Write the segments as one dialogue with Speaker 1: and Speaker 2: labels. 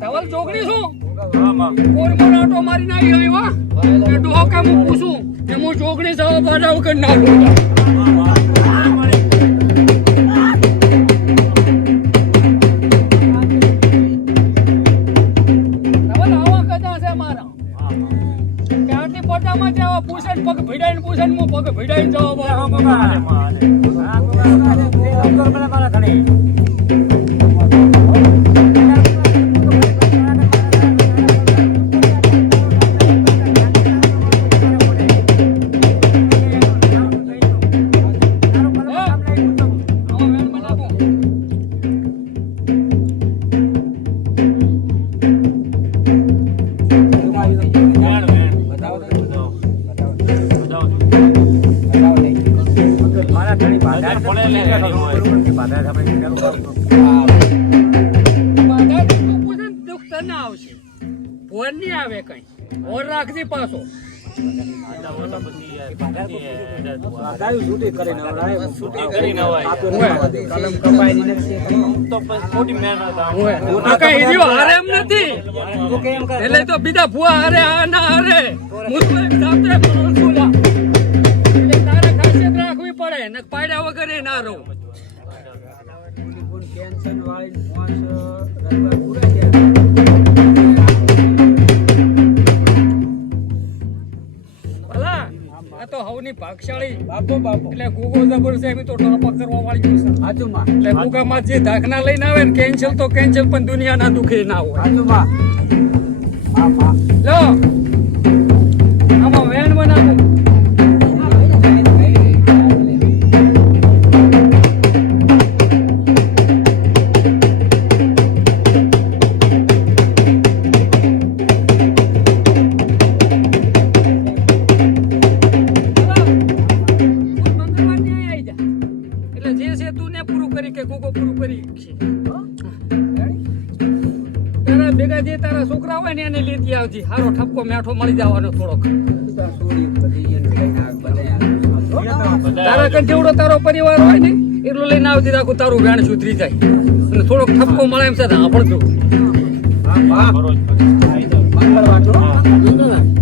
Speaker 1: ધવલ ચોકડી શું? કોરમોર આટો મારીને આવી આવી વા એ ડોહો કે હું પૂછું કે હું ચોકડી જવા બાડા વગર ના પગ ભીડાઈને દુઃખ તને આવશે. નહીં આવે કઈ. રાખજે પાછો. એટલે તો બીજા ભૂવા હારે આ ના હારે. મુસ્લિમ જાતે ને પાડ્યા વગર એ ના રહું. ભલા આ તો હવની ભાગશાળી. એટલે ગુગો જબર છે એમ તો ટોપા કરવા વાળી છે એટલે ગુગામાં જે દાખલા લઈને આવે ને કેન્સલ તો કેન્સલ પણ દુનિયાના દુખે ના હોય. લો છોકરા હોય ને એને લેતી આવજી. હારો ઠપકો મેઠો મળી જવાનો થોડોક. તારા કંઠેવડો તારો પરિવાર હોય ને એટલું લઈને આવતી રાખું તારું વેણ સુધરી જાય. અને થોડોક ઠપકો મળે એમ સાથે સાંભળજો. એ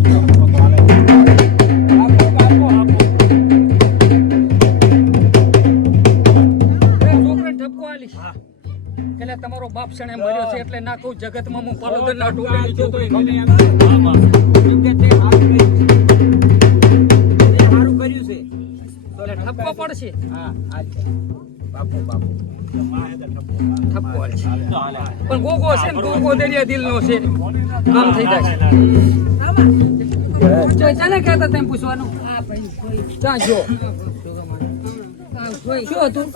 Speaker 1: બાપ સણે મર્યો છે એટલે ના કહું જગતમાં હું પલોદર ના ટોળેની છોકરી એટલે ઠપકો પડશે. બાપુ બાપુ. પણ ગોગો છે ને ગોગો દરિયા દિલ નો છે કામ થઈ જાય જો ચાલે કહેતા તેમ પૂછવાનું? ક્યાં જો શું હતું?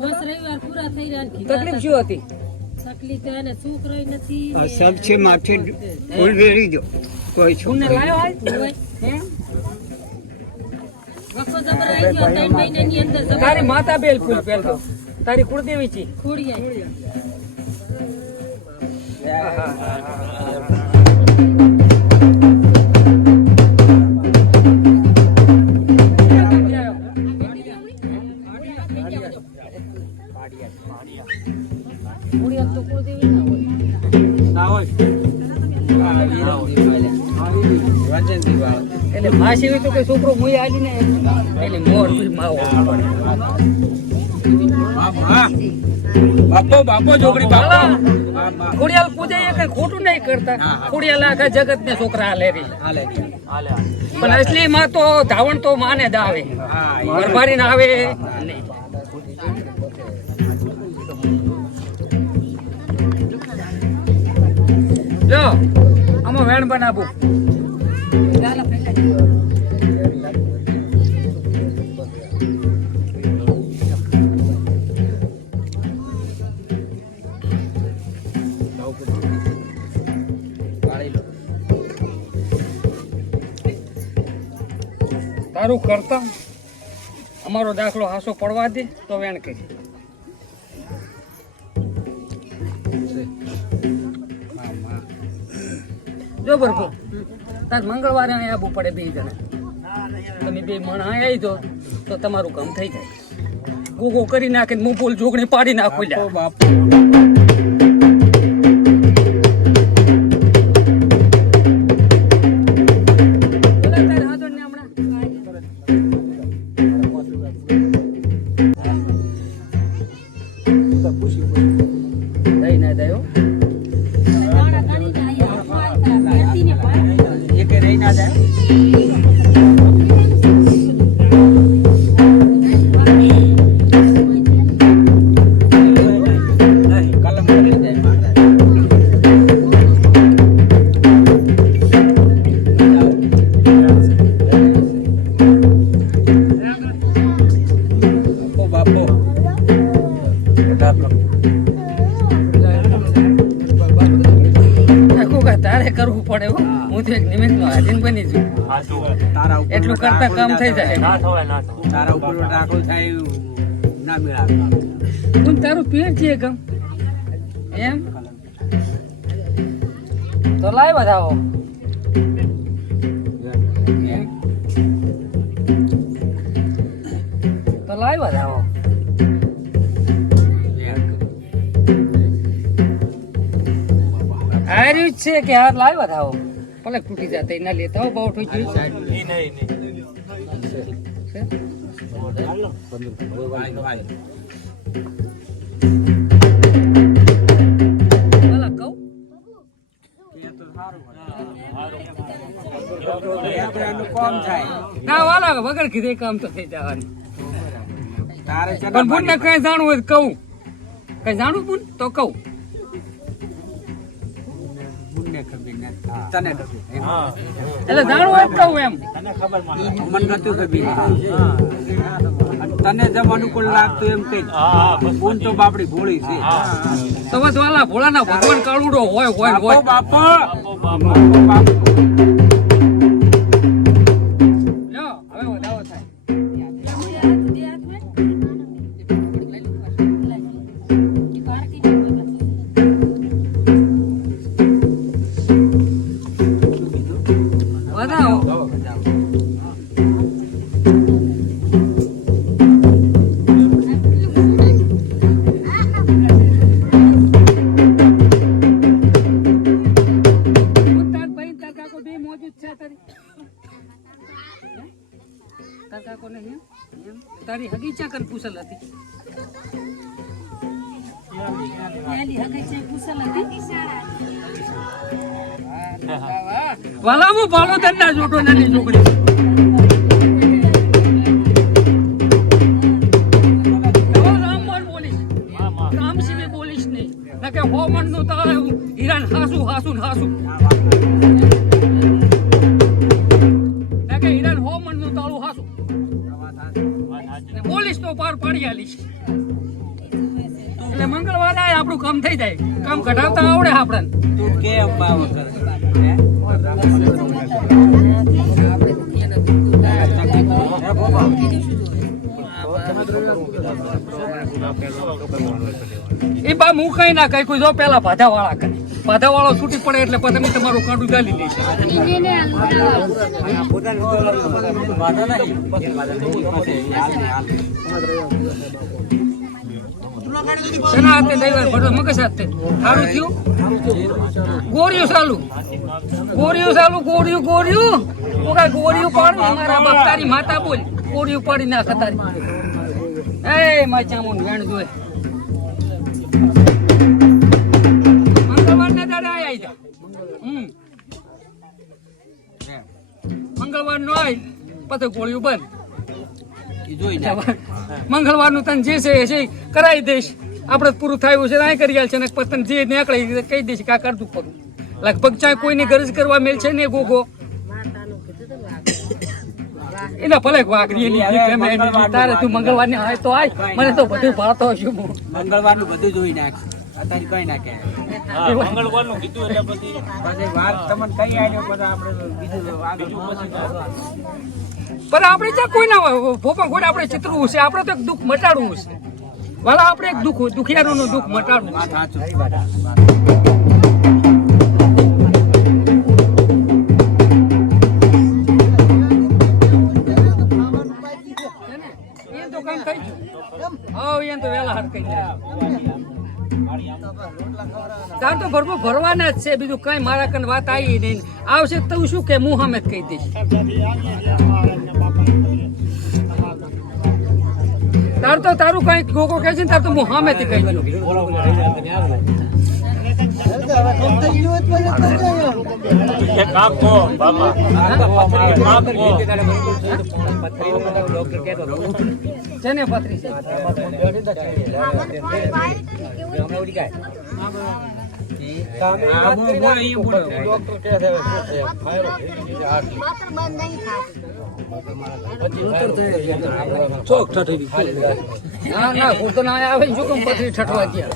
Speaker 2: બસ રવિવાર પૂરા થઈ રહ્યા
Speaker 1: તકલીફ શું હતી?
Speaker 2: તકલીફ તો એને છોકરોય નથી
Speaker 3: આ સબ માથે ફૂલ વેરી દો કોઈ છોકરો.
Speaker 1: લાયો હાલ?
Speaker 2: હોય.
Speaker 1: હે?
Speaker 2: વખો જબર આવી ગયો ત્રણ મહિનાની અંદર
Speaker 1: તારી માતા બેલ ફૂલ પહેરતો. તારી કુળદેવી છે.
Speaker 2: ખોડિયા
Speaker 1: એટલે માસી હોય તો કોઈ છોકરો મુઈ આલી ને એટલે મોર માવો
Speaker 3: બાપો. બાપો જોગડી બાપો.
Speaker 1: ખોડિયાલ પૂજે એ કઈ ખોટું નહીં કરતા. ખોડિયાલ આખા જગત ને છોકરા હાલે રી. પણ અસલી માં તો ધાવણ તો માને જ આવે. વરભારી ના આવે. નહીં. જો આમાં વેણ બનાવું. કરતા અમારો દાખલો હાસો પડવા દે, તો વેણ કરી જો બરકો તાર મંગળવારે અહીં આવવું પડે બે જણા. તમે બે મણ અહીં આવી જાઓ, તો તમારું કામ થઈ જાય. ગોગો કરી નાખે ને મું બોલ જોગણી પાડી નાખો
Speaker 3: બાપુ.
Speaker 1: તારે કરવું પડે હું. તો એક નિમિત્ત નો હાજીન બની છું.
Speaker 3: તારા
Speaker 1: એટલું કરતા કામ થઈ જાય.
Speaker 3: તારા ઉપર થાય ના
Speaker 1: હું તારું પેટ છે કમ એમ? તો લાય બધાઓ. તો લાય બતાવો છે કે હાર લાવ્યા થાવ ભલે તૂટી જાય તો ના લેતા હો બહુ ઠોઈ ગયું.
Speaker 3: એનું
Speaker 1: વગર કીધે કામ તો થઈ જવાનું. પણ બુન ને કઈ જાણવું હોય તો કહું. કઈ જાણવું બુન? તો કહું.
Speaker 3: બુનને ખબર નથી. તને ખબર.
Speaker 1: એટલે જાણવું હોય કહું એમ.
Speaker 3: મને નતું ખબર. તને જેમ અનુકૂળ લાગતું એમ કઈ ફોન તો બાપડી ભોળી છે.
Speaker 1: તો બસ વાલા ભોળાના ભગવાન કાળુડો હોય હોય હોય.
Speaker 3: બાપો. બાપો બાપો.
Speaker 1: છે હું ભાલો જોટો નાની છોકરી. નહીં ના. કે હો મનનું તારે હું હાસુ હાસુ હાસુ. કે હીરાન હો નું તાળું હાસુ. પોલીસ તો પાર પાડી આલી આય આપણું કામ થઈ જાય. કામ ઘટાડતા આવડે આપણને.
Speaker 3: તું?
Speaker 1: એ બા હું કઈ ના કઈ કોઈ જો પેલા ભાધા વાળા કરે ભાધા વાળો છૂટી પડે એટલે પછી તમે તમારું કાંડું ચાલી લે
Speaker 3: વાંધો
Speaker 1: પાડ મારા એ માચામું વેણ જોઈ મંગળવારને દાડે આઈ જા હમ. મંગળવાર નો આય. પછી ગોળિયું બંધ. મંગળવારનું તને જે છે એ છે કરાવી દઈશ. આપણે પૂરું થયું છે અહીં કરી છે ને પછી જે નીકળે કહી દઈશ કે આ કરતું કરું લગભગ ચાહે કોઈની ગરજ કરવા મેલ છે ને ગોગો. એના ભલે વાઘરી તારે તું મંગળવારની તો આય. મને તો બધું ભાળતો હશું હું.
Speaker 3: મંગળવારનું બધું જોઈ નાખ. અત્યારે કઈ નાખે પછી વાત તમને કઈ આવ્યો પછી આપણે બીજું
Speaker 1: પણ આપણે ત્યાં કોઈ ના હોય ભોપા કોઈ આપણે ચિતરવું છે, આપણે તો એક દુઃખ મટાડવું છે. વાલા, આપણે એક દુઃખ દુખિયારોનું દુઃખ મટાડવું
Speaker 4: એ તો ભરપૂર ભરવાના જ છે, બીજું કઈ મારા કન વાત આવી નહીં. આવશે તો શું કે હું કહી દઈશ. તાર તો તારું કઈ ગોગો કહે છે ને તાર તો હું સામેથી કહી દઉં જેને પથરી છે. ના ના તો ના આવે શું કેમ પથરી ઠઠવા ગયા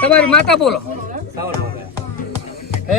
Speaker 4: તમારી માતા બોલો. એ